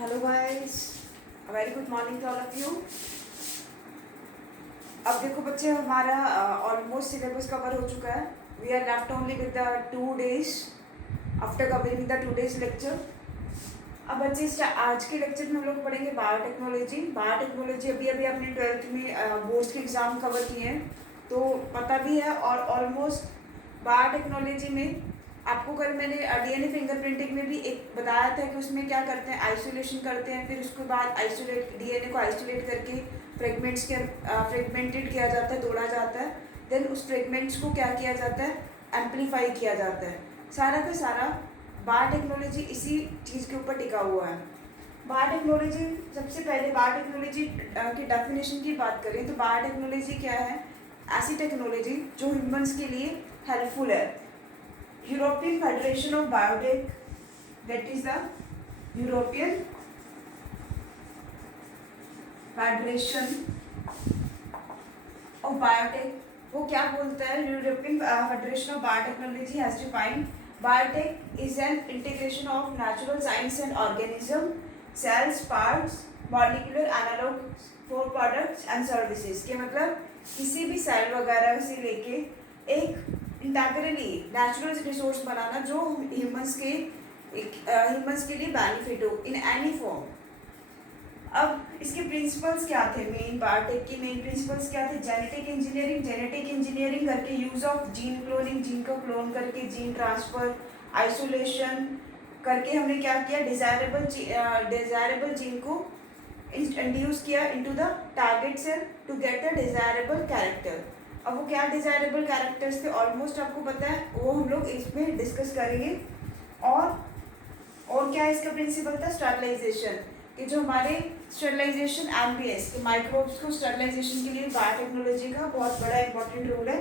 Hello guys, very good morning to all of you. अब देखो बच्चे, हमारा ऑलमोस्ट सिलेबस कवर हो चुका है। We are left only with the 2 days after covering the 2 days lecture. अब बच्चे आज के लेक्चर में हम लोग पढ़ेंगे बायोटेक्नोलॉजी। बायोटेक्नोलॉजी अभी अभी अपने 12th में बोर्ड्स के एग्ज़ाम कवर किए हैं तो पता भी है। और ऑलमोस्ट बायोटेक्नोलॉजी में आपको कल मैंने डीएनए फिंगरप्रिंटिंग में भी एक बताया था कि उसमें क्या करते हैं, आइसोलेशन करते हैं, फिर उसके बाद डीएनए को आइसोलेट करके फ्रेगमेंटेड किया जाता है, तोड़ा जाता है। देन उस फ्रेगमेंट्स को क्या किया जाता है, एम्पलीफाई किया जाता है। सारा का सारा बायोटेक्नोलॉजी इसी चीज़ के ऊपर टिका हुआ है। बायोटेक्नोलॉजी, सबसे पहले बायोटेक्नोलॉजी की डेफिनेशन की बात करें तो बायोटेक्नोलॉजी क्या है? ऐसी टेक्नोलॉजी जो ह्यूमंस के लिए हेल्पफुल है। European Federation of biotech, that is the European Federation of biotech, वो क्या बोलता है? European Federation of biotechnology has defined biotech is an integration of natural science and organism, cells, parts, molecular analogue for products and services. के मतलब किसी भी cell वगैरह से लेके एक इंटेग्रली नेचुरल रिसोर्स बनाना जो ह्यूमंस के लिए बेनिफिट हो इन एनी फॉर्म। अब इसके प्रिंसिपल्स क्या थे? मेन बायोटेक की मेन प्रिंसिपल्स क्या थे? जेनेटिक इंजीनियरिंग करके use of gene cloning, gene को क्लोन करके जीन ट्रांसफर, आइसोलेशन करके हमने क्या किया, डिजायरेबल जीन को इंड्यूस किया into the target cell to get a desirable character. अब वो क्या डिजायरेबल कैरेक्टर्स थे ऑलमोस्ट आपको पता है, वो हम लोग इसमें डिस्कस करेंगे। और क्या इसका प्रिंसिपल था? स्टरलाइजेशन, कि जो हमारे स्टरलाइजेशन एम्बियंस के माइक्रोब्स को स्टरलाइजेशन के लिए बायोटेक्नोलॉजी का बहुत बड़ा इंपॉर्टेंट रोल है।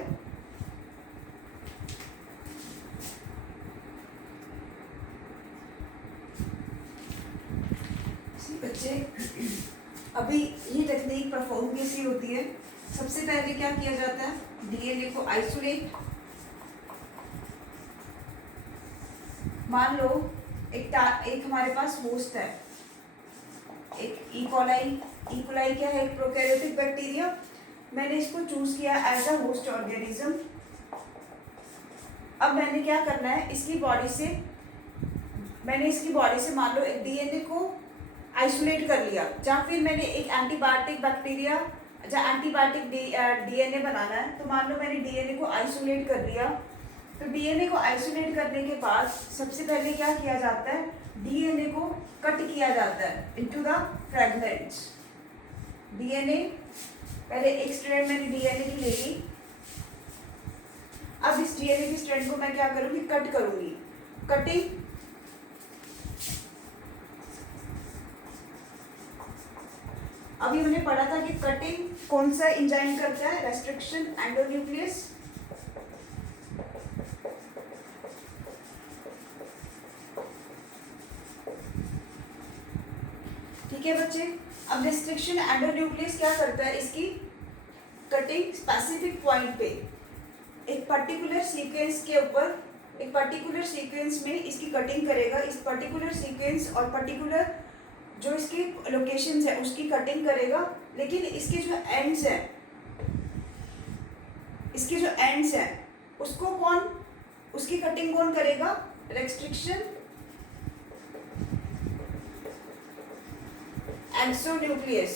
बच्चे, अभी ये टेक्निक परफॉर्म कैसी होती है? सबसे पहले क्या किया जाता है? डीएनए को आइसोलेट, मान लो एक हमारे पास होस्ट है, एक इकोलाई क्या है? एक प्रोकैरियोटिक बैक्टीरिया। मैंने इसको चूज किया एज अ होस्ट ऑर्गेनिज्म। अब मैंने क्या करना है, इसकी बॉडी से मान लो एक डीएनए को आइसोलेट कर लिया, या फिर मैंने एक एंटीबायोटिक बैक्टीरिया या एंटीबायोटिक डीएनए बनाना है, तो मान लो मैंने डीएनए को आइसोलेट कर लिया। तो डीएनए को आइसोलेट करने के बाद सबसे पहले क्या किया जाता है? डीएनए को कट किया जाता है इनटू द फ्रैगमेंट्स। डीएनए पहले एक स्ट्रैंड मैंने डीएनए की ले ली। अब इस डीएनए की स्ट्रैंड को मैं क्या करूंगी? कट करूंगी। कटिंग, अभी हमने पढ़ा था कि कटिंग कौन सा एंजाइम करता है? Restriction endonuclease. ठीक है बच्चे, अब रेस्ट्रिक्शन एंडोन्यूक्लियस क्या करता है? इसकी कटिंग स्पेसिफिक पॉइंट पे एक पर्टिकुलर सीक्वेंस के ऊपर, एक पर्टिकुलर सीक्वेंस में इसकी कटिंग करेगा। इस पर्टिकुलर सीक्वेंस और पर्टिकुलर जो इसकी लोकेशंस है उसकी कटिंग करेगा। लेकिन इसके जो एंड्स हैं उसकी कटिंग कौन करेगा? Restriction exonuclease.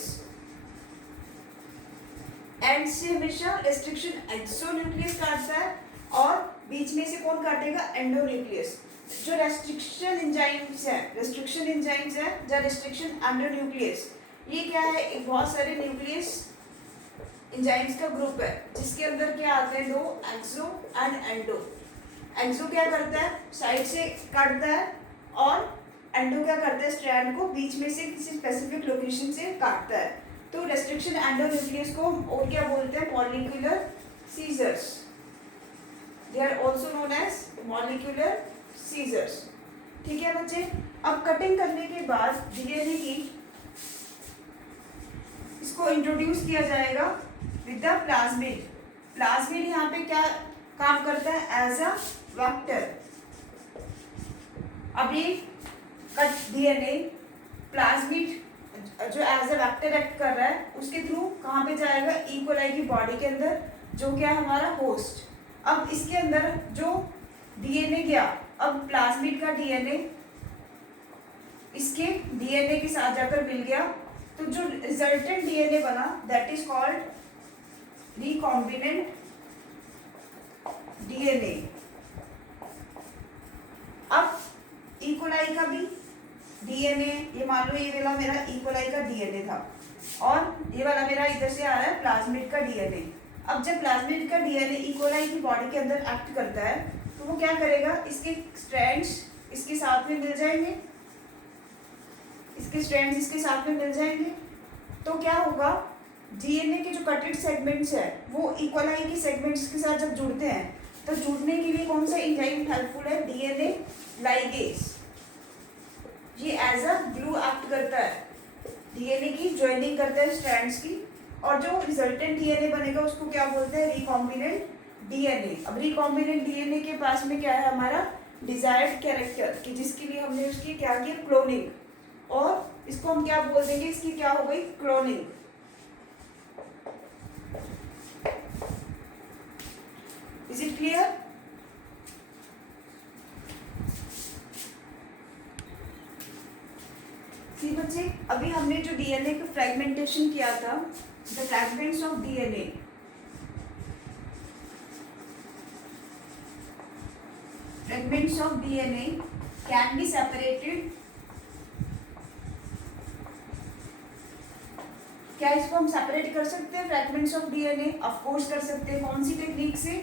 एंड से हमेशा रेस्ट्रिक्शन एक्सोन्यूक्लियस काटता है और बीच में से कौन काटेगा? एंडोन्यूक्लियस। जो रेस्ट्रिक्शन एंजाइम्स है या रेस्ट्रिक्शन एंडोन्यूक्लियस, ये क्या है? एक बहुत सारे न्यूक्लियस एंजाइम्स का ग्रुप है जिसके अंदर क्या आते हैं? दो, एक्सो एंड एंडो। एक्सो क्या करता है? साइड से काटता है, और एंडो क्या करता है? स्ट्रैंड को बीच में से किसी स्पेसिफिक लोकेशन से काटता है। तो रेस्ट्रिक्शन एंडोन्यूक्लियस को और क्या बोलते हैं? Molecular scissors. They are also known as molecular scissors. ठीक है बच्चे, अब कटिंग करने के बाद डीएनए की इसको इंट्रोड्यूस किया जाएगा विद द प्लाज्मिड। प्लाज्मिड यहाँ पे क्या काम करता है? As a vector. अब ये कट डीएनए प्लाज्मिड जो एज अ वेक्टर एक्ट कर रहा है उसके थ्रू कहाँ पे जाएगा, ई कोलाई की बॉडी के अंदर, जो क्या है हमारा होस्ट। अब इसके अंदर जो डीएनए गया, अब प्लाज्मिड का डीएनए इसके डीएनए के साथ जाकर मिल गया, तो जो रिजल्टेंट डीएनए बना that is called recombinant DNA. अब ई कोलाई का भी डीएनए, ये मान लो ये वाला मेरा ई कोलाई का डीएनए था और ये वाला मेरा इधर से आ रहा है प्लाज्मिड का डीएनए। अब जब प्लाज्मिड का डीएनए ई कोलाई की बॉडी के अंदर एक्ट करता है तो वो क्या करेगा, इसके स्ट्रैंड्स इसके साथ में मिल जाएंगे, इसके स्ट्रैंड्स इसके साथ में मिल जाएंगे, तो क्या होगा, डीएनए के जो कटेड सेगमेंट्स है वो ई कोलाई के सेगमेंट्स के साथ जब जुड़ते हैं तो जुड़ने के लिए कौन सा एंजाइम हेल्पफुल है, डीएनए लाइगेज। ये एज अ ग्लू एक्ट करता है, डीएनए की ज्वाइनिंग करता है स्ट्रैंड्स की, और जो रिजल्टेंट डीएनए बनेगा उसको क्या बोलते हैं, रिकॉम्बिनेंट डीएनए। अब रिकॉम्बिनेंट डीएनए के पास में क्या है हमारा डिजायर्ड कैरेक्टर, कि जिसके लिए हमने उसकी क्या किया, क्लोनिंग, और इसको हम क्या बोल देंगे, इसकी क्या हो गई, cloning. Is it clear? See बच्चे, अभी हमने जो डीएनए का फ्रेगमेंटेशन किया था, the fragments of DNA, fragments of DNA can be separated। क्या इसको हम सेपरेट कर सकते हैं fragments of DNA? Of course कर सकते हैं। कौन सी टेक्निक से?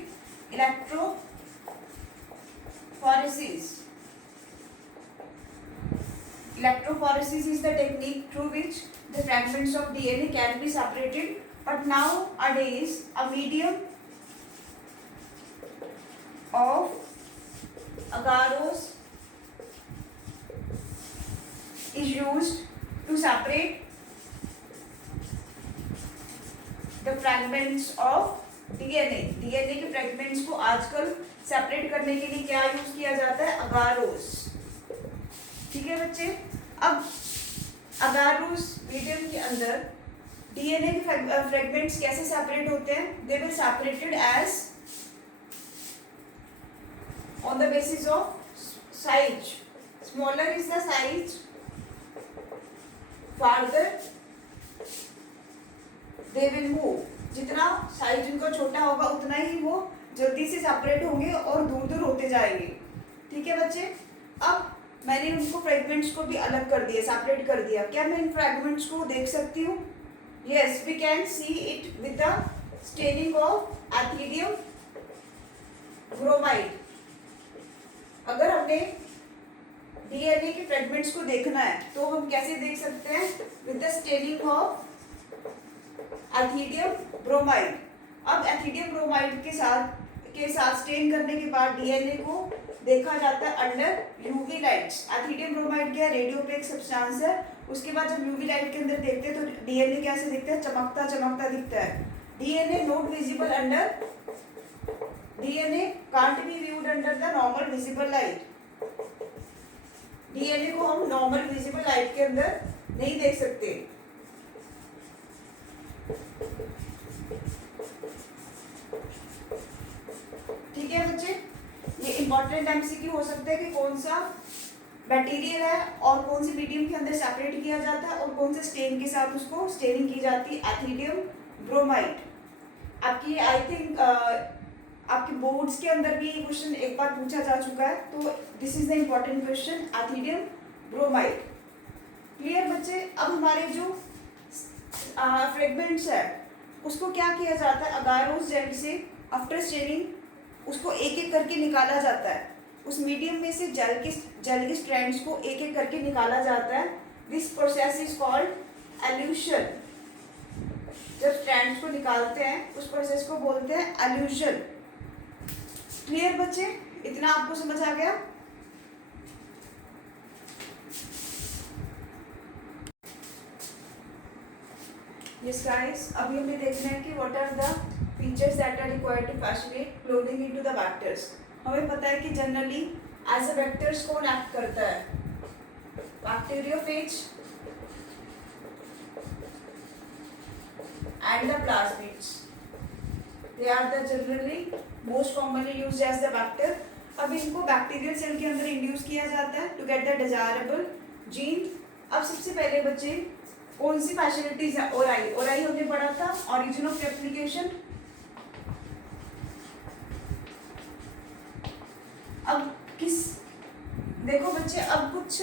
Electrophoresis. Electrophoresis is the technique through which the fragments of DNA can be separated. But nowadays, a medium of agarose is used to separate the fragments of DNA. DNA के fragments को आजकल separate करने के लिए क्या use किया जाता है? अगारोस। ठीक है बच्चे, अब अगारोस मीडियम के अंदर डीएनए के फ्रेगमेंट्स कैसे सेपरेट होते हैं? They will separated as on the basis of size. Smaller is the size, farther they will move. जितना साइज उनका छोटा होगा उतना ही वो जल्दी से सेपरेट होंगे और दूर दूर होते जाएंगे। ठीक है बच्चे, अब मैंने उनको फ्रेगमेंट्स को भी अलग कर दिया, सेपरेट कर दिया। क्या मैं इन फ्रेगमेंट्स को देख सकती हूँ? Yes, we can see it with the staining of ethidium bromide. अगर हमने डीएनए के फ्रेगमेंट्स को देखना है तो हम कैसे देख सकते हैं? With the staining of ethidium bromide. अब एथिडियम ब्रोमाइड के साथ स्टेन करने के बाद डीएनए को देखा जाता है under UV lights. Ethidium bromide क्या है? रेडियोपेक सब्सटेंस है। उसके बाद जब यूवी लाइट के अंदर देखते हैं तो डीएनए कैसे दिखता है? चमकता चमकता दिखता है। DNA not visible under, DNA can't be viewed under the normal visible light. DNA को हम नॉर्मल विजिबल लाइट के अंदर नहीं देख सकते। ठीक है बच्चे, ये इंपॉर्टेंट एमसीक्यू हो सकता है कि कौन सा मटेरियल है और कौन सी मीडियम के अंदर सेपरेट किया जाता है और कौन से स्टेन के साथ उसको स्टेनिंग की जाती है। एथिडियम ब्रोमाइड आपकी आई थिंक आपके बोर्ड्स के अंदर भी ये क्वेश्चन एक बार पूछा जा चुका है, तो this is the important question, ethidium bromide. Clear बच्चे? अब हमारे जो फ्रेगमेंट्स है उसको क्या किया जाता है? अगारोस जेल से आफ्टर स्टेनिंग उसको एक एक करके निकाला जाता है। उस मीडियम में से जेल के स्ट्रैंड्स को एक एक करके निकाला जाता है। This process is called elution. जब स्ट्रैंड्स को निकालते हैं उस प्रोसेस को बोलते हैं एल्यूशन। क्लियर बच्चे? इतना आपको समझ आ गया? यस गाइस, अभी हमें देखना है कि what are the features that are required to facilitate cloning into the vectors. हमें पता है कि जनरली एज अ वेक्टर्स कौन एक्ट करता है? Bacteriophage and the plasmids. They are the generally most commonly used as the vector. अब इनको bacterial cell के अंदर इंड्यूस किया जाता है to get the desirable gene. अब सबसे पहले बच्चे कौन सी फैसिलिटीज है? ओराई हमने पढ़ा था, ऑरिजिन ऑफ रेप्लिकेशन. अब देखो बच्चे, अब कुछ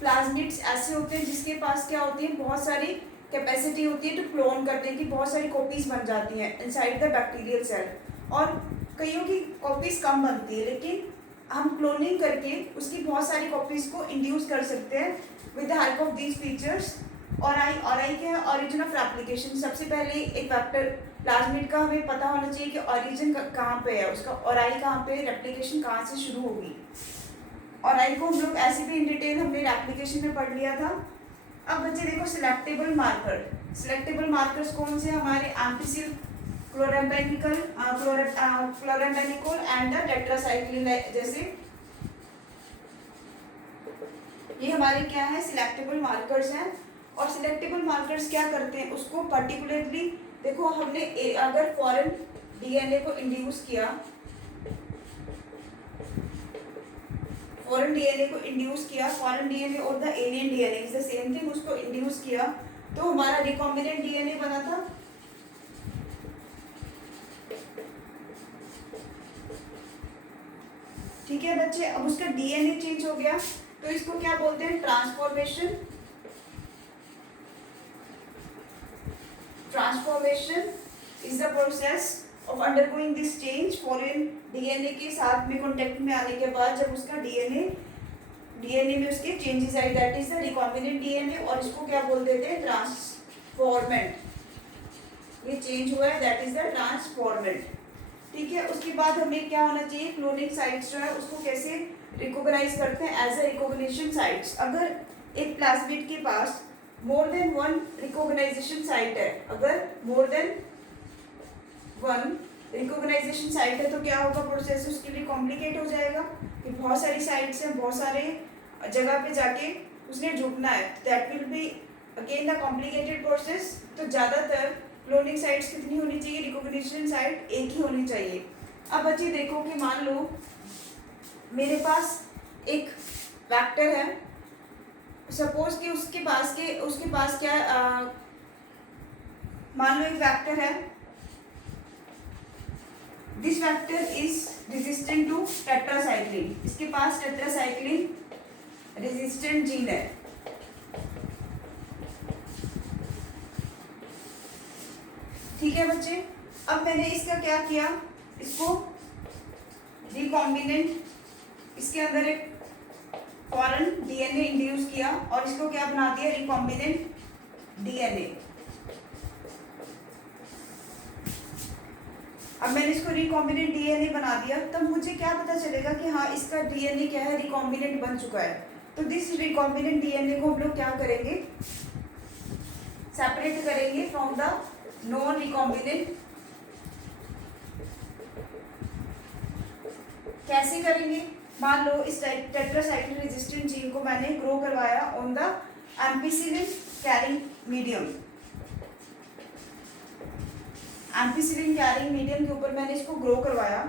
प्लाज्मिड्स ऐसे होते हैं जिसके पास क्या होती है, बहुत सारी कैपेसिटी होती है टू क्लोन करने की, बहुत सारी कॉपीज बन जाती हैं इनसाइड द बैक्टीरियल सेल, और कईयों की कॉपीज कम बनती है, लेकिन हम क्लोनिंग करके उसकी बहुत सारी कॉपीज को इंड्यूस कर सकते हैं with the help of these features. Ori क्या है? Origin of replication. सबसे पहले एक वेक्टर प्लाज्मिड का हमें पता होना चाहिए कि ऑरिजिन कहाँ पे है उसका, ऑराई कहाँ पे, रेप्लिकेशन कहाँ से शुरू होगी. ऑराई को हम लोग ऐसे भी इन डिटेल हमने रेप्लिकेशन में पढ़ लिया था. अब बच्चे देखो सिलेक्टेबल मार्कर. सिलेक्टेबल मार्कर्स कौन से? हमारे एम्फिसिल, क्लोराम्बेनिकल, क्लोराम्बेनिकोल एंड द टेट्रासाइक्लिन. जैसे ये हमारे क्या है? सिलेक्टेबल मार्कर्स हैं. और सिलेक्टेबल मार्कर्स क्या करते हैं? उसको पर्टिकुलरली देखो, हमने अगर फॉरेन डीएनए को इंड्यूस किया, फॉरेन डीएनए और the alien DNA is the same thing, उसको इंड्यूस किया तो हमारा रिकॉम्बिनेंट डीएनए बना था. ठीक है बच्चे, अब उसका डीएनए चेंज हो गया तो इसको क्या बोलते हैं? Transformation. Transformation is the process of undergoing this change. Foreign DNA के साथ में कांटेक्ट में आने के बाद जब उसका डीएनए में उसके चेंजेस आए, that is the recombinant DNA, और इसको क्या बोल देते हैं? ट्रांसफॉर्मेंट. ये चेंज हुआ है, दैट इज द ट्रांसफॉर्मेंट. ठीक है, उसके बाद हमें क्या होना चाहिए? क्लोनिंग साइट्स जो है उसको कैसे रिकॉग्नाइज करते हैं? As a recognition sites. अगर एक प्लाज्मिड के पास more than one recognisation site है, अगर more than one recognisation site है तो क्या होगा? प्रोसेस उसके लिए कॉम्प्लिकेट हो जाएगा कि बहुत सारी साइट्स हैं, बहुत सारे जगह पे जाके उसने झुकना है. That will be again the complicated process. तो ज़्यादातर क्लोनिंग साइट्स कितनी होनी चाहिए? रिकॉग्निशन साइट एक ही होनी चाहिए. अब बच्चे देखो कि मान लो मेरे पास एक वेक्टर है, सपोज कि उसके पास क्या मान लो एक वेक्टर है. This vector is resistant to tetracycline. इसके पास टेट्रासाइक्लिन रेजिस्टेंट जीन है. ठीक है बच्चे, अब मैंने इसका क्या किया? इसको रिकॉम्बिनेंट, इसके अंदर एक फॉरेन डीएनए इंड्यूस किया और इसको क्या बना दिया? Recombinant DNA. अब मैंने इसको रिकॉम्बिनेंट डीएनए बना दिया, तब मुझे क्या पता चलेगा कि हाँ इसका डीएनए क्या है? रिकॉम्बिनेंट बन चुका है. तो दिस रिकॉम्बिनेंट डीएनए को हम लोग क्या करेंगे? सेपरेट करेंगे फ्रॉम द नॉन रिकॉम्बिनेंट. कैसे करेंगे? मान लो इस टेट्रासाइक्लिन रेजिस्टेंट जीन को मैंने ग्रो करवाया on the ampicillin carrying medium. Ampicillin carrying medium के ऊपर मैंने इसको ग्रो करवाया,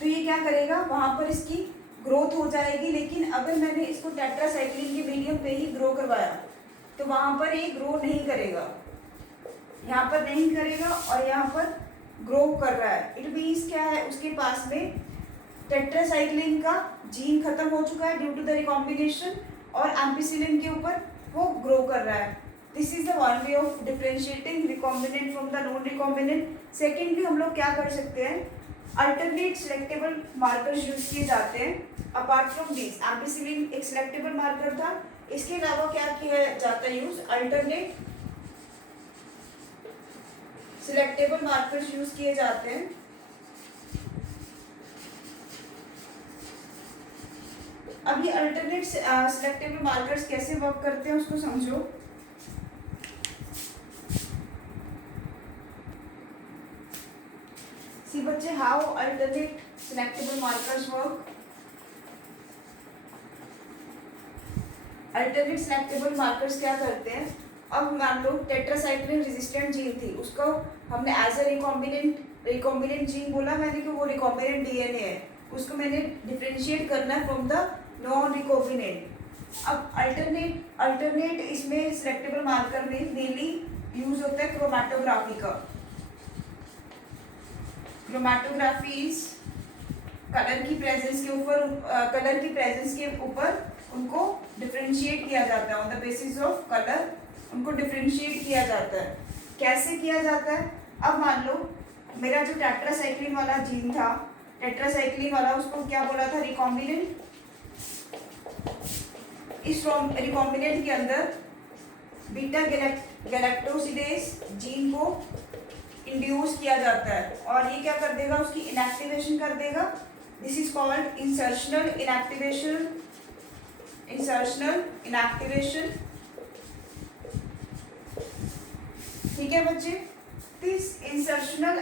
तो ये क्या करेगा? वहां पर इसकी ग्रोथ हो जाएगी. लेकिन अगर मैंने इसको टेट्रासाइक्लिन के मीडियम पे ही ग्रो करवाया तो वहां पर ये ग्रो नहीं करेगा, यहाँ पर नहीं करेगा और यहाँ पर ग्रो कर रहा है. इट मीन्स क्या है? उसके पास में टेट्रासाइक्लिन का जीन खत्म हो चुका है ड्यू टू द रिकॉम्बिनेशन, और एम्पिसिलिन के ऊपर वो ग्रो कर रहा है. This is the one way of differentiating recombinant from the non recombinant. Secondly हम लोग क्या कर सकते हैं? अल्टरनेट सिलेक्टेबल मार्कर्स यूज किए जाते हैं. अपार्ट फ्रॉम दिस, एम्पिसिलिन एक सिलेक्टेबल मार्कर था, इसके अलावा क्या किया जाता है use? Alternate selectable markers use किए जाते हैं. अब ये अल्टरनेट सिलेक्टेबल मार्कर्स कैसे वर्क करते हैं उसको समझो. सी बच्चे, how alternate selectable markers work. Alternate selectable markers क्या करते हैं? अब मान लो टेट्रासाइक्लिन रेजिस्टेंट जीन थी, उसको हमने एज ए रिकॉम्बिनेंट जीन बोला मैंने कि वो रिकॉम्बिनेंट डीएनए है, उसको मैंने डिफरेंशिएट करना है फ्रॉम द नॉन रिकॉम्बिनेंट। अब अल्टरनेट इसमें सिलेक्टेबल मार्कर में मेनली यूज होता है क्रोमैटोग्राफी का। क्रोमैटोग्राफी इज कलर की प्रेजेंस के ऊपर उनको डिफरेंशिएट किया जाता है, on the basis of colour उनको डिफरेंशिएट किया जाता है। कैसे किया जाता है? अब मान लो मेरा जो टेट्रासाइक्लिन वाला जीन था, टेट्रासाइक्लिन वाला, उसको क्या बोला था? रिकॉम्बिनेंट। इस रिकॉम्बिनेंट के अंदर बीटा गैलेक्टोसिडेज जीन को इंड्यूस किया जाता है और ये क्या कर देगा? उसकी इनएक्टिवेशन कर देगा। This is called insertional inactivation. ठीक है बच्चे, इस इंसर्शनल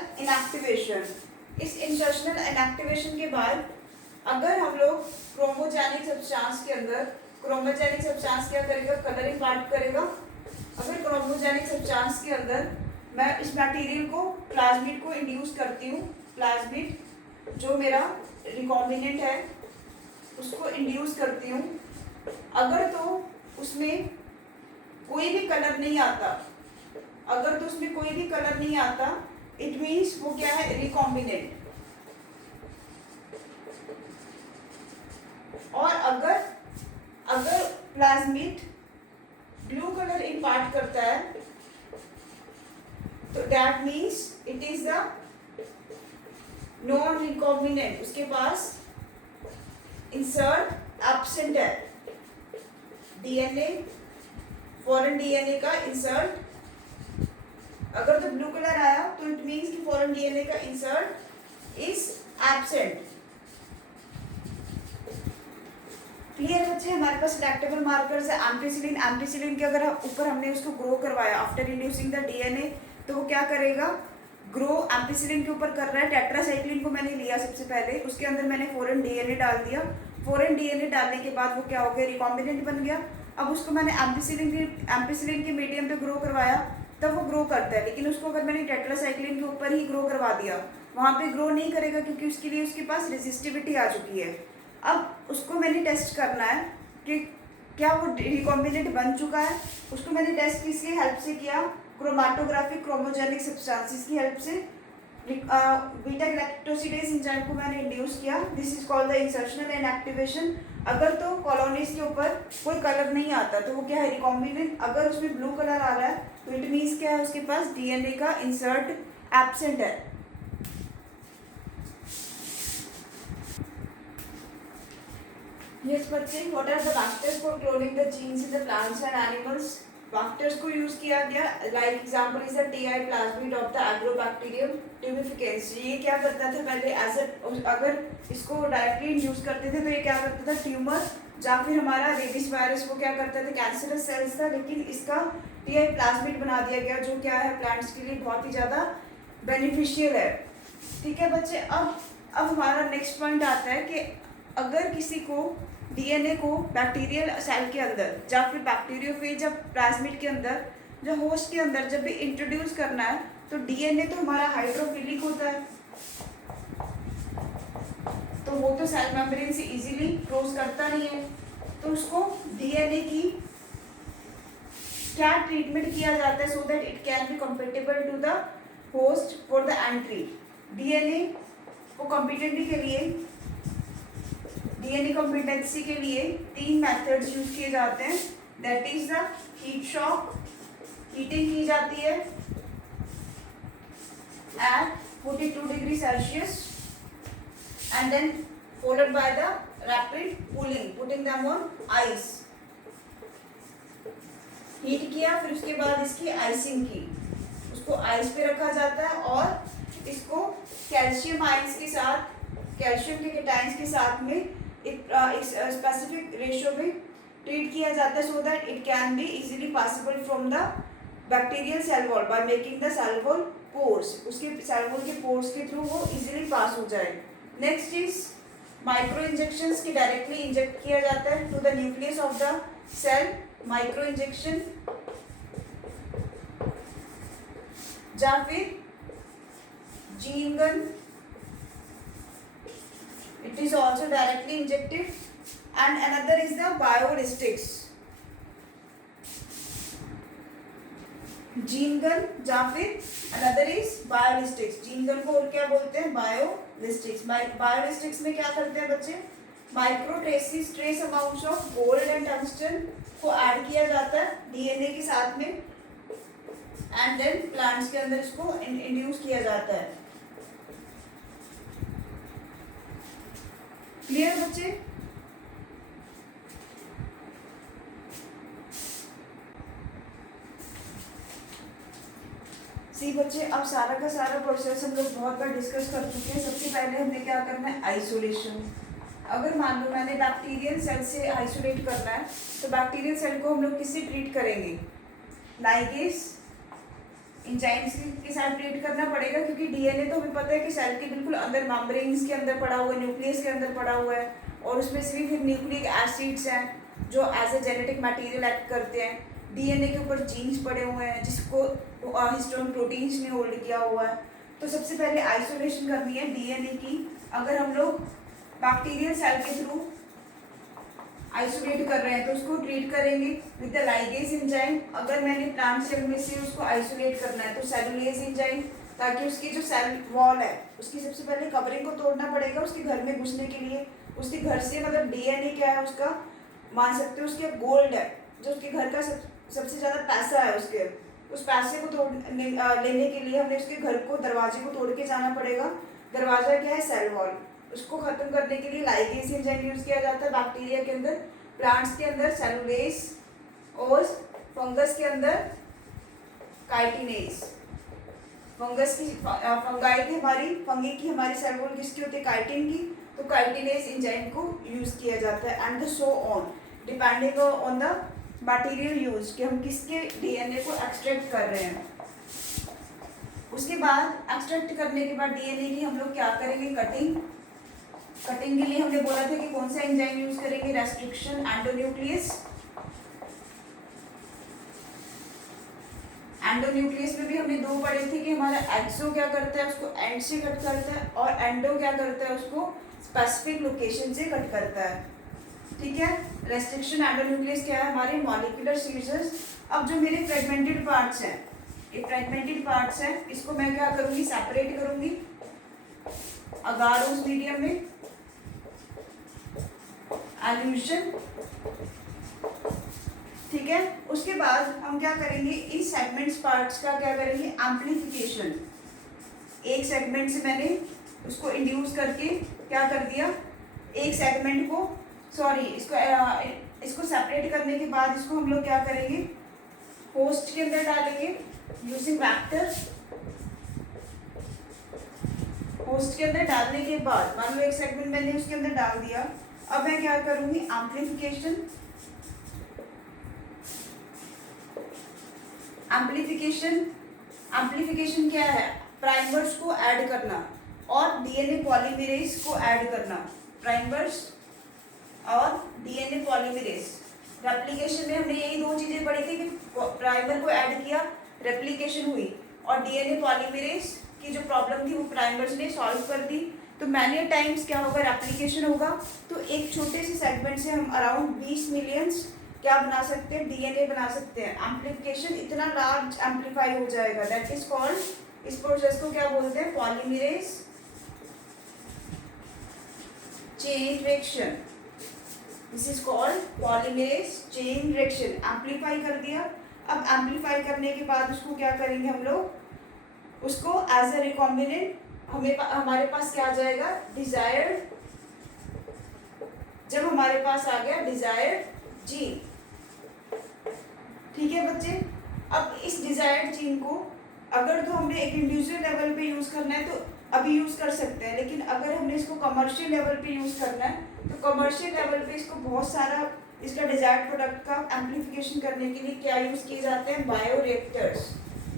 इनएक्टिवेशन के बाद अगर हम लोग क्रोमोजेनिक सब्सटेंस क्या करेगा? कलर इम्पार्ट करेगा। अगर क्रोमोजेनिक सब्सटेंस के अंदर मैं इस मटेरियल को, प्लाज्मिड को इंड्यूस करती हूँ, प्लाज्मिड जो मेरा रिकॉम्बिनेंट है उसको इंड्यूस करती हूँ, अगर तो उसमें कोई भी कलर नहीं आता, इट मीन्स वो क्या है? रिकॉम्बिनेंट। और अगर प्लाज्मिड ब्लू कलर इम्पार्ट करता है तो that means it is the non recombinant, उसके पास इंसर्ट एब्सेंट है, डीएनए, फॉरेन डीएनए का इंसर्ट। अगर तो ब्लू कलर आया तो इट मीन्स कि फॉरेन डीएनए का इंसर्ट इज एब्सेंट। क्लियर बच्चे? हमारे पास सिलेक्टेबल मार्कर्स है एम्पिसिलिन के अगर ऊपर हमने उसको ग्रो करवाया आफ्टर इंड्यूसिंग द डीएनए तो वो क्या करेगा? ग्रो एम्पिसिलिन के ऊपर कर रहा है। टेट्रासाइक्लिन को मैंने लिया सबसे पहले, उसके अंदर मैंने फॉरेन डीएनए डाल दिया। फॉरेन डीएनए डालने के बाद वो क्या हो गया? रिकॉम्बिनेंट बन गया। अब उसको मैंने एम्पिसिलिन के मीडियम पे ग्रो करवाया, तब वो ग्रो करता है। लेकिन उसको अगर मैंने टेट्रासाइक्लिन के ऊपर ही ग्रो करवा दिया, वहाँ पे ग्रो नहीं करेगा क्योंकि उसके लिए उसके पास रेजिस्टिविटी आ चुकी है। अब उसको मैंने टेस्ट करना है कि क्या वो रिकॉम्बिनेंट बन चुका है। उसको मैंने टेस्ट किसकी हेल्प से किया? क्रोमैटोग्राफिक क्रोमोजेनिक सब्सटेंसेस की हेल्प से। बीटा गैलेक्टोसिडेज एंजाइम को मैंने इंड्यूस किया। This is called the insertional inactivation. अगर तो कॉलोनीज के ऊपर कोई कलर नहीं आता तो वो क्या है? रिकॉम्बिनेंट। अगर उसमें ब्लू कलर आ रहा है तो इट मीन्स क्या है? उसके पास डीएनए का इंसर्ट एब्सेंट है। Yes बच्चे, what are the factors for cloning the genes in the plants and animals? Factors को यूज किया गया, like example is the Ti plasmid of the Agrobacterium tumefaciens. ये क्या करता था पहले? अगर इसको डायरेक्टली इंड्यूस करते थे तो ये क्या करता था? ट्यूमर या फिर हमारा रेबिस वायरस को क्या करता था? कैंसरस सेल्स था। लेकिन इसका टीआई प्लाज्मिड बना दिया गया जो क्या है? प्लांट्स के लिए बहुत ही ज़्यादा बेनिफिशियल है। ठीक है बच्चे, अब हमारा नेक्स्ट पॉइंट आता है कि अगर किसी को डीएनए को बैक्टीरियल सेल के अंदर या फिर बैक्टीरियोफेज या प्लाज्मिड के अंदर, जो होस्ट के अंदर जब भी इंट्रोड्यूस करना है तो डीएनए तो हमारा हाइड्रोफिलिक होता है, तो वो तो सेल मेम्ब्रेन से इजीली क्रॉस करता नहीं है। तो उसको डीएनए की क्या ट्रीटमेंट किया जाता है so that it can be compatible to the host for the entry. DNA को कॉम्पिटेंसी के लिए 3 मेथड्स यूज किए जाते हैं। That is the heat shock, heating की जाती है at 42 degree Celsius and then followed by the rapid cooling, putting them on ice। Heat किया, फिर उसके बाद इसकी आइसिंग की, उसको आइस पे रखा जाता है और इसको कैल्शियम आयंस के साथ, कैल्शियम के कैटायंस के साथ में एक स्पेसिफिक रेशियो में ट्रीट किया जाता है so that it can be easily possible from the bacterial cell wall by making the cell wall pores. उसके सेल वॉल के पोर्स के थ्रू वो इजीली पास हो जाए। नेक्स्ट इज माइक्रो इंजेक्शंस की डायरेक्टली इंजेक्ट किया जाता है to the nucleus of the cell. Micro injection या फिर gene gun, it is also directly injected, and another is the biolistics. Gene gun या फिर अनदर इज बायोलिस्टिक्स। जीन गन को और क्या बोलते हैं? बायोलिस्टिक्स। बायोलिस्टिक्स में क्या करते हैं बच्चे? Micro trace amounts of gold and tungsten को ऐड किया जाता है डीएनए के साथ में, एंड देन प्लांट्स के अंदर इसको इंड्यूस किया जाता है। क्लियर बच्चे? सी बच्चे, अब सारा का सारा प्रोसेस हम लोग बहुत बार डिस्कस कर चुके हैं। सबसे पहले हमने क्या करना है? आइसोलेशन। अगर मान लो मैंने बैक्टीरियल सेल से आइसोलेट करना है, तो बैक्टीरियल सेल को हम लोग किससे ट्रीट करेंगे? लाइगेज एंजाइम्स के साथ ट्रीट करना पड़ेगा, क्योंकि डीएनए तो हमें पता है कि सेल के बिल्कुल अंदर मेम्ब्रेन्स के अंदर पड़ा हुआ है, न्यूक्लियस के अंदर पड़ा हुआ है, और उसमें से भी फिर न्यूक्लिक एसिड्स हैं जो as a genetic material act करते हैं। डीएनए के ऊपर जीन्स पड़े हुए हैं जिसको हिस्टोन प्रोटीन्स ने होल्ड किया हुआ है। तो सबसे पहले आइसोलेशन करनी है डीएनए की। अगर हम लोग बैक्टीरियल सेल के थ्रू आइसोलेट कर रहे हैं तो उसको ट्रीट करेंगे विद द लाइगेज एंजाइम। अगर मैंने प्लांट सेल में से उसको आइसोलेट करना है तो सेलुलेज एंजाइम, ताकि उसकी जो सेल वॉल है उसकी सबसे पहले कवरिंग को तोड़ना पड़ेगा उसके घर में घुसने के लिए। उसके घर से मतलब डीएनए क्या है उसका, मान सकते हो उसके गोल्ड है, जो उसके घर का सबसे ज़्यादा पैसा है, उसके उस पैसे को लेने के लिए हमें उसके घर को, दरवाजे को तोड़ के जाना पड़ेगा। दरवाजा क्या है? Cell wall. उसको खत्म करने के लिए लाइगेज एंजाइम यूज किया जाता है बैक्टीरिया के अंदर, प्लांट्स के अंदर सेलुलेज, और फंगस के अंदर काइटिनेज। फंगस की फंगाई की फंगी की हमारी सेल वॉल किसकी होती है? काइटिन की। तो काइटिनेज एंजाइम को यूज किया जाता है, and so on, depending on the material use, कि हम किसके डीएनए को एक्सट्रैक्ट कर रहे हैं। उसके बाद एक्सट्रैक्ट करने के बाद डीएनए की हम लोग क्या करेंगे? कटिंग। कटिंग के लिए हमने बोला था कि कौन सा एंजाइम यूज करेंगे? Restriction endonuclease. एंडोन्यूक्लियस में भी हमने दो पढ़े थे कि हमारा एक्सो क्या करता है? उसको एंड से कट करता है, और एंडो क्या करता है? उसको स्पेसिफिक लोकेशन से कट करता है। ठीक है? रेस्ट्रिक्शन एंडोन्यूक्लियस क्या है? हमारे मॉलिक्यूलर सीजर्स। अब जो मेरे फ्रेगमेंटेड पार्ट्स हैं, ये फ्रेगमेंटेड पार्ट्स हैं, इसको मैं क्या करूंगी? सेपरेट करूंगी अगारोस मीडियम में, एल्यूशन। ठीक है? उसके बाद हम क्या करेंगे? इन सेगमेंट्स पार्ट्स का क्या करेंगे? एम्प्लीफिकेशन। एक सेगमेंट से मैंने उसको इंड्यूस करके क्या कर दिया? एक सेगमेंट को, सॉरी, इसको सेपरेट करने के बाद इसको हम लोग क्या करेंगे? होस्ट के अंदर डालेंगे यूजिंग वेक्टर। होस्ट के अंदर डालने के बाद मान लो एक सेगमेंट मैंने उसके अंदर डाल दिया, अब मैं क्या करूंगी? एम्प्लीफिकेशन। एम्प्लीफिकेशन क्या है? प्राइमर्स को ऐड करना और डीएनए पॉलीमरेज को ऐड करना। प्राइमर्स और डीएनए पॉलीमरेज। रेप्लिकेशन में हमने यही दो चीजें पढ़ी थी कि प्राइमर को ऐड किया, रेप्लिकेशन हुई, और डीएनए पॉलीमरेज की जो प्रॉब्लम थी वो प्राइमर्स ने सॉल्व कर दी। तो मैनी टाइम्स क्या होगा? रेप्लिकेशन होगा। तो एक छोटे से सेगमेंट से हम अराउंड 20 मिलियंस क्या बना सकते हैं? डीएनए बना सकते हैं। एम्प्लीफिकेशन इतना लार्ज एम्प्लीफाई हो जाएगा, दैट इज कॉल्ड, इस प्रोसेस को क्या बोलते हैं? Polymerase chain reaction. This is called polymerase chain reaction. Amplify कर दिया। अब एम्प्लीफाई करने के बाद उसको क्या करेंगे हम लोग? उसको एज ए रिकॉम्बिनेंट हमारे पास क्या आ जाएगा? डिजायर्ड। जब हमारे पास आ गया डिजायर्ड जीन, ठीक है बच्चे? अब इस डिजायर्ड जीन को अगर तो हमने एक इंडिविजुअल लेवल पे यूज करना है तो अभी यूज कर सकते हैं, लेकिन अगर हमने इसको कमर्शियल लेवल पे यूज करना है तो कमर्शियल लेवल पे इसको बहुत सारा, इसका डिजायर्ड प्रोडक्ट का एम्प्लीफिकेशन करने के लिए क्या यूज किए जाते हैं? बायोरिएक्टर्स।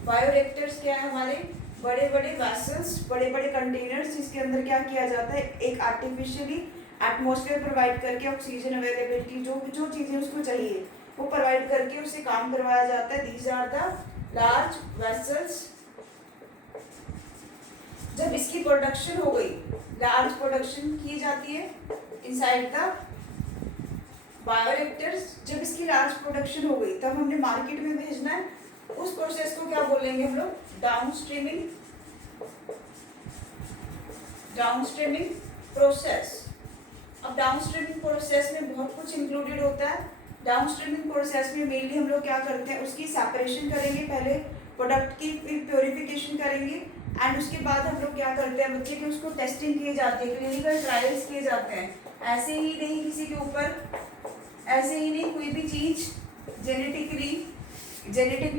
बायोरिएक्टर्स क्या है? हमारे बड़े बड़े वेसल्स, बड़े बड़े कंटेनर्स, जिसके अंदर क्या किया जाता है? एक आर्टिफिशियली एटमॉस्फेयर प्रोवाइड करके ऑक्सीजन अवेलेबिलिटी, जो चीज़ें उसको चाहिए वो प्रोवाइड करके उससे काम करवाया जाता है। These are the large vessels जब इसकी प्रोडक्शन हो गई, लार्ज प्रोडक्शन की जाती है इनसाइड द बायोरिएक्टर्स, जब इसकी लार्ज प्रोडक्शन हो गई तब हमने मार्केट में भेजना है, उस प्रोसेस को क्या बोलेंगे हम लोग, डाउनस्ट्रीमिंग, डाउनस्ट्रीमिंग प्रोसेस। अब डाउनस्ट्रीमिंग प्रोसेस में बहुत कुछ इंक्लूडेड होता है। डाउनस्ट्रीमिंग प्रोसेस में मेनली हम लोग क्या करते हैं, उसकी सेपरेशन करेंगे पहले प्रोडक्ट की, फिर प्योरिफिकेशन करेंगे, एंड उसके बाद हम लोग क्या करते हैं बच्चे की उसको टेस्टिंग की जाती है, क्लिनिकल ट्रायल्स किए जाते हैं। ऐसे ही नहीं किसी के ऊपर, ऐसे ही नहीं कोई भी चीज़ जेनेटिकली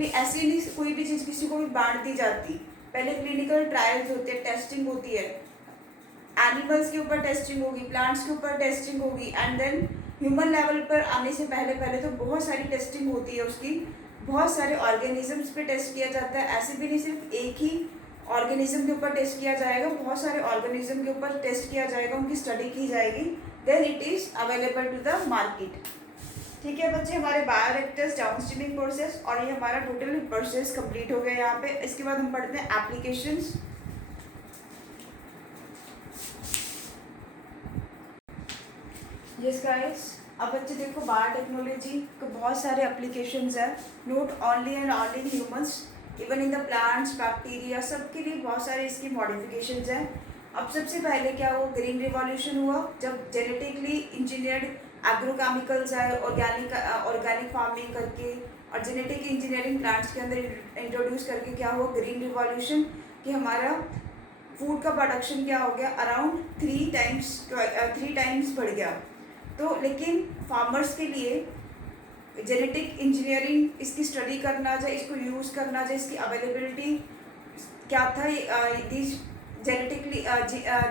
ऐसे नहीं कोई भी चीज़ किसी को भी बांट दी जाती। पहले क्लिनिकल ट्रायल्स होते हैं, टेस्टिंग होती है, एनिमल्स के ऊपर टेस्टिंग होगी, प्लांट्स के ऊपर टेस्टिंग होगी, एंड देन ह्यूमन लेवल पर आने से पहले तो बहुत सारी टेस्टिंग होती है उसकी, बहुत सारे ऑर्गेनिजम्स पे टेस्ट किया जाता है। ऐसे भी नहीं सिर्फ एक ही ऑर्गेनिज्म के ऊपर टेस्ट किया जाएगा, बहुत सारे ऑर्गेनिज्म के ऊपर टेस्ट किया जाएगा, उनकी स्टडी की जाएगी, then it is available to the market. ठीक है बच्चे, हमारे बायोरिएक्टर्स, डाउनस्ट्रीमिंग प्रोसेस, और ये हमारा टोटल प्रोसेस कंप्लीट हो गया यहाँ पे। इसके बाद हम पढ़ते हैं एप्लीकेशंस। यस गाइस, अब बच्चे देखो बायोटेक्नोलॉजी के बहुत सारे एप्लीकेशंस हैं, not only and only in humans, even in the plants, bacteria, सबके लिए बहुत सारे इसकी मॉडिफिकेशंस हैं। अब सबसे पहले क्या हुआ, ग्रीन रिवॉल्यूशन हुआ, जब जेनेटिकली इंजीनियर्ड एग्रोकेमिकल्स है, ऑर्गेनिक फार्मिंग करके और जेनेटिक इंजीनियरिंग प्लांट्स के अंदर इंट्रोड्यूस करके क्या हुआ, ग्रीन रिवॉल्यूशन, कि हमारा फूड का प्रोडक्शन क्या हो गया, अराउंड 3 टाइम्स बढ़ गया। तो लेकिन फार्मर्स के लिए जेनेटिक इंजीनियरिंग, इसकी स्टडी करना जाए, इसको यूज़ करना जाए, इसकी अवेलेबिलिटी क्या था, these genetically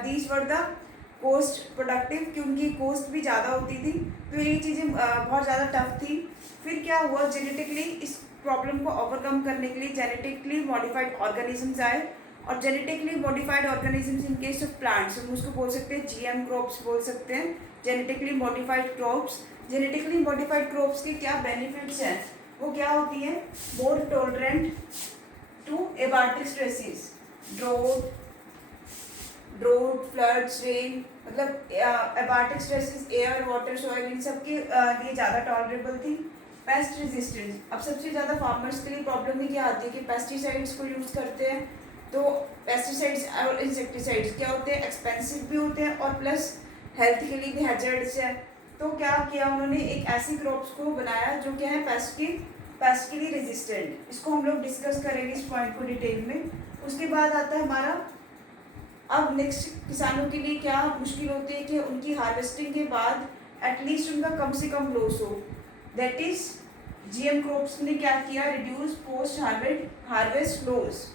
these were the cost productive, क्योंकि कोस्ट भी ज़्यादा होती थी, तो ये चीज़ें बहुत ज़्यादा टफ थी। फिर क्या हुआ, जेनेटिकली इस प्रॉब्लम को ओवरकम करने के लिए जेनेटिकली मॉडिफाइड ऑर्गेनिजम्स आए, और genetically modified organisms in case of plants हम उसको बोल सकते हैं जीएम क्रॉप्स बोल सकते हैं, genetically modified crops. Genetically modified crops के क्या बेनिफिट्स हैं, वो क्या होती हैं, more tolerant to abiotic stresses, drought, floods, rain, मतलब abiotic stresses, air, water, soil, इन सब के लिए ज़्यादा टॉलरेबल थी। पेस्ट रेजिस्टेंस, अब सबसे ज़्यादा फार्मर्स के लिए प्रॉब्लम ही क्या आती है कि पेस्टिसाइड्स को यूज़ करते हैं, तो पेस्टिसाइड्स और इंसेक्टिसाइड्स क्या होते हैं, एक्सपेंसिव भी होते हैं और प्लस हेल्थ के लिए भी हैजर्ड्स है। तो क्या किया उन्होंने, एक ऐसी क्रॉप्स को बनाया जो क्या है पेस्ट के लिए रेजिस्टेंट। इसको हम लोग डिस्कस करेंगे इस पॉइंट को डिटेल में। उसके बाद आता है हमारा, अब नेक्स्ट किसानों के लिए क्या मुश्किल होती है कि उनकी हार्वेस्टिंग के बाद एटलीस्ट उनका कम से कम लॉस हो, दैट इज जीएम क्रॉप्स ने क्या किया, रिड्यूस पोस्ट हार्वेस्ट लॉस।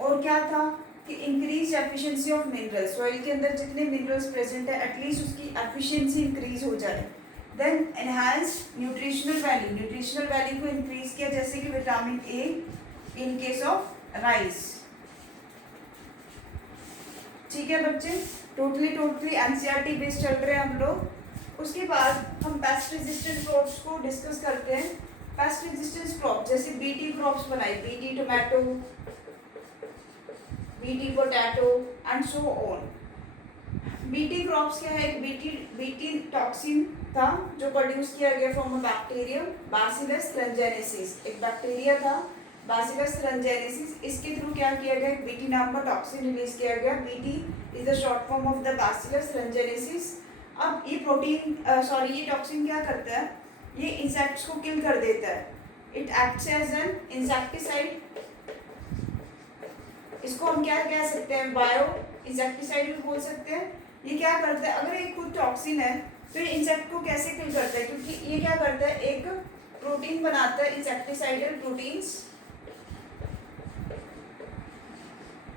और क्या था कि increase efficiency of minerals, soil के अंदर जितने मिनरल्स प्रेजेंट है एटलीस्ट उसकी एफिशिएंसी इंक्रीज हो जाए। देन एनहांस न्यूट्रिशनल वैल्यू को इंक्रीज किया, जैसे कि vitamin A in case of rice. ठीक है बच्चे, टोटली एनसीईआरटी बेस्ड चल रहे हैं हम लोग। उसके बाद हम पेस्ट रेजिस्टेंट क्रॉप्स को डिस्कस करते हैं। पेस्ट रेजिस्टेंट क्रॉप जैसे बीटी क्रॉप्स बनाई, BT tomato, BT potato and so on. BT crops क्या है, एक बीटी टॉक्सिन था जो प्रोड्यूस किया गया from a bacterium bacillus thuringiensis, एक बैक्टीरिया था बैसिलस thuringiensis, इसके थ्रू क्या किया गया, बीटी नाम का टॉक्सिन रिलीज किया गया। BT is the short form of the bacillus thuringiensis। अब ये ये टॉक्सिन क्या करता है, ये इंसेक्ट्स को किल कर देता है, it acts as an insecticide. इसको हम क्या कह सकते हैं, बायो इंसेक्टिसाइड भी बोल सकते हैं। ये क्या करता है, अगर एक खुद टॉक्सिन है तो ये इंसेक्ट को कैसे किल करता है, क्योंकि ये क्या करता है, एक प्रोटीन बनाता है, इंसेक्टिसाइडल प्रोटीन्स,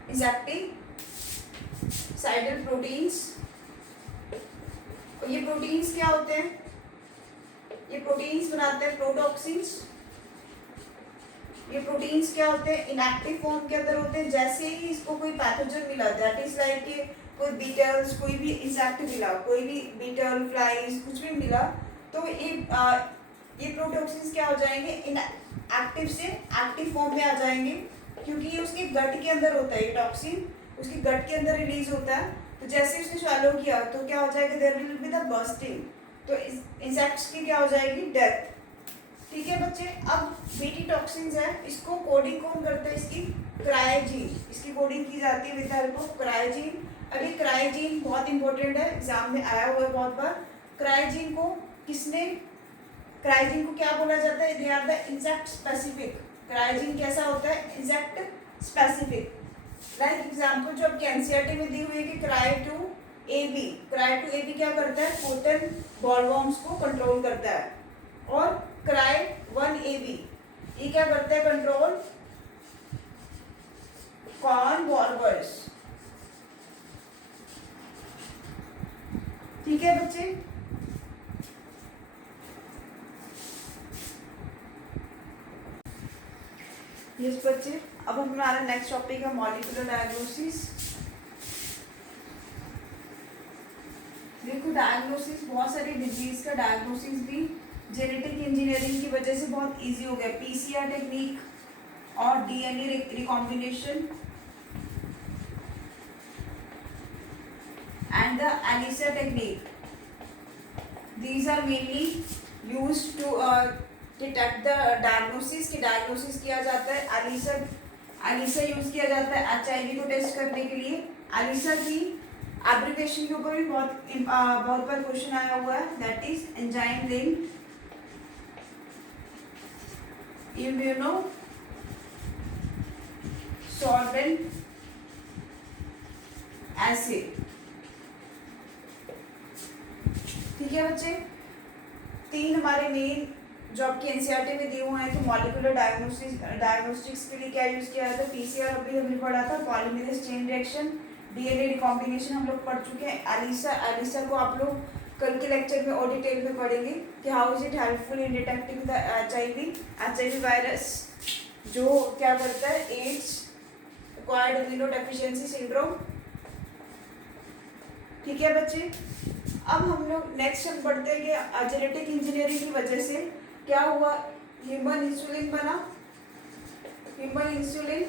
इंसेक्टिसाइडल प्रोटीन्स। और ये प्रोटीन्स क्या होते हैं, ये प्रोटीन्स बनाते हैं प्रोटॉक्सिन्स। ये प्रोटीन्स क्या होते हैं, इनएक्टिव फॉर्म के अंदर होते हैं। जैसे ही इसको कोई पैथोजन मिला, दैट इज लाइक कोई बीटल्स, कोई भी इंसेक्ट मिला, कोई भी बीटल, फ्लाइज, कुछ भी मिला, तो ये प्रोटॉक्सिन्स क्या हो जाएंगे, इन एक्टिव से एक्टिव फॉर्म में आ जाएंगे। क्योंकि ये उसके गट के अंदर होता है, ये टॉक्सिन उसके गट के अंदर रिलीज होता है। तो जैसे उसने स्वैलो किया तो क्या हो जाएगा, there will be the bursting, तो इंसेक्ट्स की क्या हो जाएगी, डेथ। ठीक है बच्चे। अब बीटी टॉक्सिन्स है, इसको कोडिंग कौन करता है, इसकी क्रायोजीन, इसकी कोडिंग की जाती है विद द हेल्प ऑफ क्रायोजीन। अभी क्रायोजीन बहुत इंपॉर्टेंट है, एग्जाम में आया हुआ है बहुत बार। क्रायोजीन को क्रायोजीन को क्या बोला जाता है, they are the insect specific. Cry gene कैसा होता है, इंसेक्ट स्पेसिफिक। लाइक एग्जाम्पल जो आपकी एनसीईआरटी में दी हुई है कि क्रायो टू एबी क्या करता है, पोटन बॉलवॉर्म्स को कंट्रोल करता है। और क्राई 1AB ये क्या करता है, कंट्रोल कॉर्न बॉर्बर्स। ठीक है बच्चे। यस बच्चे, अब हमारा नेक्स्ट टॉपिक है मॉलिक्यूलर डायग्नोसिस। देखो डायग्नोसिस, बहुत सारी डिजीज का डायग्नोसिस भी जेनेटिक इंजीनियरिंग की वजह से बहुत इजी हो गया। पीसीआर टेक्निक और DNA recombination and the ELISA technique, these are mainly used to detect the diagnosis, कि diagnosis किया जाता है। ELISA यूज किया जाता है HIV को टेस्ट करने के लिए। ELISA की एब्रिविएशन के ऊपर भी बहुत बार क्वेश्चन आया हुआ है, that is enzyme linked immuno solvent acid. ठीक है बच्चे, तीन हमारे मेन जो आपकी एनसीईआरटी में दिए हुए हैं कि मॉलिक्यूलर डायग्नोस्टिक्स के लिए क्या यूज किया जाता है। पीसीआर अभी हमने पढ़ा था, polymerase chain reaction, DNA recombination हम लोग पढ़ चुके हैं। एलिसा को आप लोग कल के लेक्चर में और डिटेल में पढ़ेंगे कि how is it helpful in detecting the HIV virus जो क्या करता है, एड्स एक्वायर्ड इम्यूनोडेफिशिएंसी सिंड्रोम। ठीक है बच्चे। अब हम लोग नेक्स्ट हम पढ़ते हैं कि जेनेटिक इंजीनियरिंग की वजह से क्या हुआ, ह्यूमन इंसुलिन बना। ह्यूमन इंसुलिन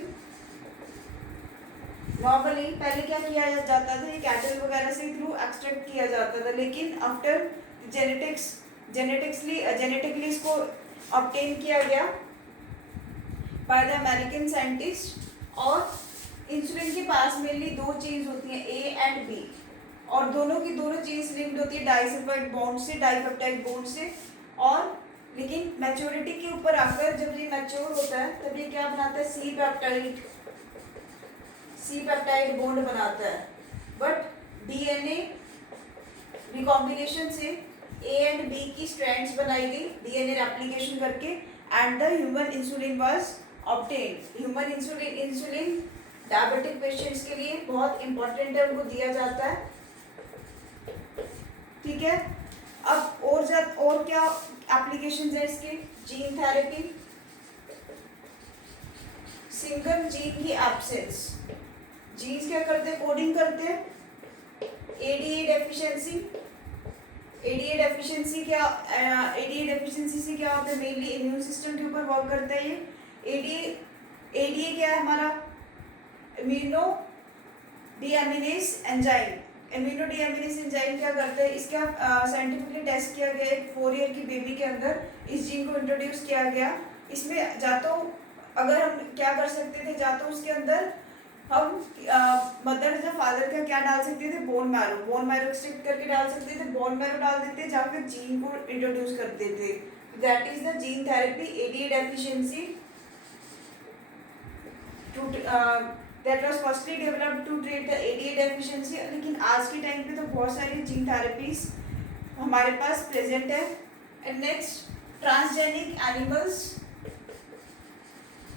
नॉर्मली पहले क्या किया जाता था, ये कैटल वगैरह से थ्रू एक्सट्रैक्ट किया जाता था, लेकिन आफ्टर जेनेटिकली इसको ऑब्टेन किया गया बाय द अमेरिकन साइंटिस्ट। और इंसुलिन के पास मेनली दो चेन्स होती हैं, ए एंड बी, और दोनों चेन्स लिंक्ड होती है डाइसल्फाइड बॉन्ड से, डाइपेप्टाइड बॉन्ड से। और लेकिन मैच्योरिटी के ऊपर आकर जब ये मैच्योर होता है तब ये क्या बनाता है, सी पेप्टाइड बॉन्ड बनाता है। बट डीएनए रिकॉम्बिनेशन से ए एंड बी की स्ट्रैंड्स बनाई गई डीएनए रेप्लिकेशन करके, and the human insulin was obtained. Human insulin diabetic patients के लिए बहुत इंपॉर्टेंट है, उनको दिया जाता है। ठीक है। अब और क्या एप्लीकेशंस है इसके, जीन थेरेपी, सिंगल जीन की एब्सेंस, जीन्स क्या करते हैं, कोडिंग करते हैं। एडीए डेफिशिएंसी से क्या होता है, मेनली इम्यून सिस्टम के ऊपर वर्क करता है ये। एडीए क्या है हमारा, immuno deaminase enzyme. Immuno deaminase enzyme क्या करता है, इसका साइंटिफिकली टेस्ट किया गया एक 4 ईयर की बेबी के अंदर, इस जीन को इंट्रोड्यूस किया गया। इसमें अगर हम क्या कर सकते थे, उसके अंदर हम मदर या फादर का क्या डाल सकते थे, बोन मैरो एक्सट्रैक्ट करके डाल सकते थे, बोन मैरो डाल देते, जहाँ फिर जीन को इंट्रोड्यूस करते थे। That is the gene therapy. ADA deficiency that was firstly developed to treat the ADA deficiency, लेकिन आज के टाइम पे तो बहुत सारी जीन थेरेपीज हमारे पास प्रेजेंट है। And next transgenic animals.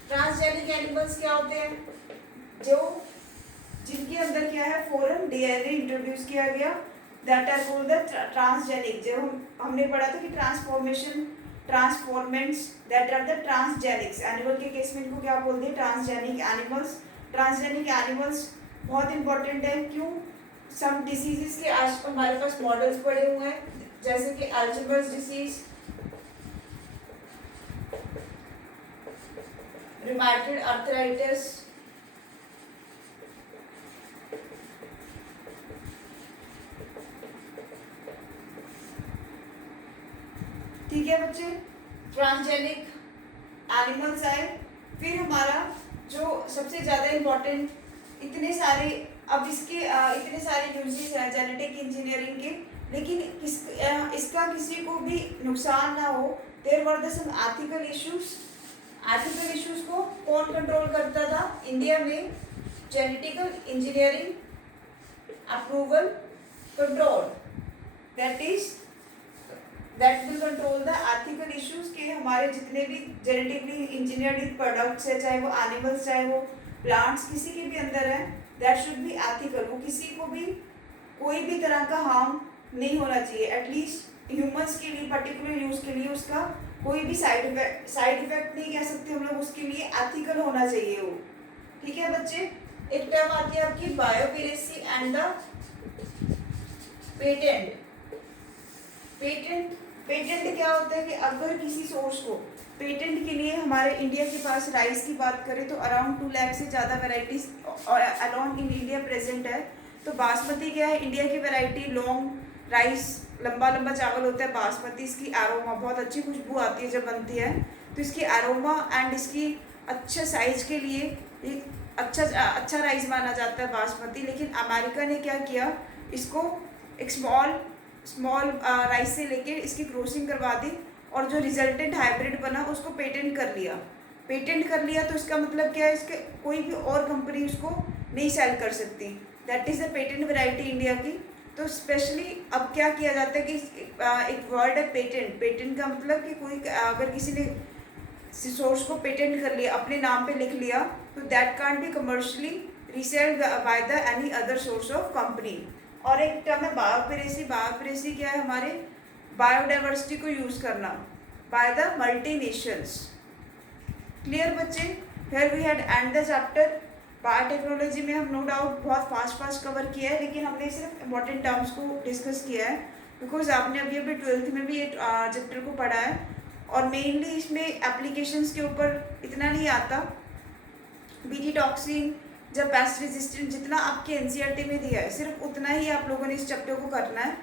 Transgenic animals क्या होते हैं, जिनके अंदर क्या है, फॉरेन डीएनए इंट्रोड्यूस किया गया, that are called the transgenic. जो हमने पढ़ा था कि transformants that are the transgenics. Animal के केस में इनको क्या बोलते हैं, ट्रांसजेनिक एनिमल्स। ट्रांसजेनिक एनिमल्स बहुत इंपॉर्टेंट है, क्यों, सम डिसीजेस के आज हमारे पास मॉडल्स पड़े हुए हैं, जैसे कि अल्जाइमर्स डिसीज, रूमेटॉइड आर्थराइटिस, ठीक है बच्चे। ट्रांसजेनिक एनिमल्स आए। फिर हमारा जो सबसे ज़्यादा इम्पोर्टेंट, इतने सारे अब इसके इतने सारे यूजेस हैं जेनेटिक इंजीनियरिंग के, लेकिन इसका किसी को भी नुकसान ना हो, there were the some ethical issues. Ethical issues को कौन कंट्रोल करता था इंडिया में? Genetical engineering approval control, that will control the ethical issues के हमारे जितने भी जेनेटिकली इंजीनियर्ड प्रोडक्ट्स है, चाहे वो एनिमल्स चाहे वो प्लांट्स, किसी के भी अंदर है, दैट शुड बी एथिकल। वो किसी को भी कोई भी तरह का हार्म नहीं होना चाहिए, एटलीस्ट ह्यूमंस के लिए पर्टिकुलर यूज के लिए उसका कोई भी साइड इफेक्ट नहीं कह सकते हम लोग, उसके लिए एथिकल होना चाहिए वो। ठीक है बच्चे। एक टर्म आती है आपकी biopiracy and the patent. Patent क्या होता है कि अगर किसी सोर्स को पेटेंट के लिए, हमारे इंडिया के पास राइस की बात करें तो अराउंड 2 लाख से ज़्यादा varieties alone in India present है। तो बासमती क्या है? इंडिया की वेराइटी, लॉन्ग राइस, लंबा लंबा चावल होता है बासमती। इसकी एरोमा बहुत अच्छी खुशबू आती है जब बनती है, तो इसकी एरोमा एंड इसकी अच्छे साइज के लिए एक अच्छा राइस माना जाता है बासमती। लेकिन अमेरिका ने क्या किया, इसको एक स्मॉल राइस से लेके इसकी क्रॉसिंग करवा दी और जो रिजल्टेंट हाइब्रिड बना उसको पेटेंट कर लिया। तो इसका मतलब क्या है, इसके कोई भी और कंपनी उसको नहीं सेल कर सकती। That is the patent variety India की। तो स्पेशली अब क्या किया जाता है कि एक वर्ड है पेटेंट का मतलब कि कोई अगर किसी ने सोर्स को पेटेंट कर लिया, अपने नाम पे लिख लिया, तो that can't be commercially reselled by the any other source of company. और एक टर्म है बायोपिरेसी क्या है? हमारे बायोडाइवर्सिटी को यूज़ करना by the multi nations. Clear बच्चे? Here we had end the chapter. Biotechnology में हम नो डाउट बहुत फास्ट कवर किया है, लेकिन हमने सिर्फ इम्पोर्टेंट टर्म्स को डिस्कस किया है, बिकॉज आपने अभी 12th में भी ये चैप्टर को पढ़ा है और मेनली इसमें एप्लीकेशंस के ऊपर इतना नहीं आता। बीटी टॉक्सिन, जब पेस्ट रेजिस्टेंट, जितना आपके एनसीईआरटी में दिया है सिर्फ उतना ही आप लोगों ने इस चैप्टर को करना है।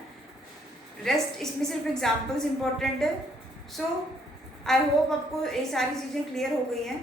रेस्ट इसमें सिर्फ एग्जाम्पल्स इंपॉर्टेंट है। सो आई होप आपको ये सारी चीज़ें क्लियर हो गई हैं।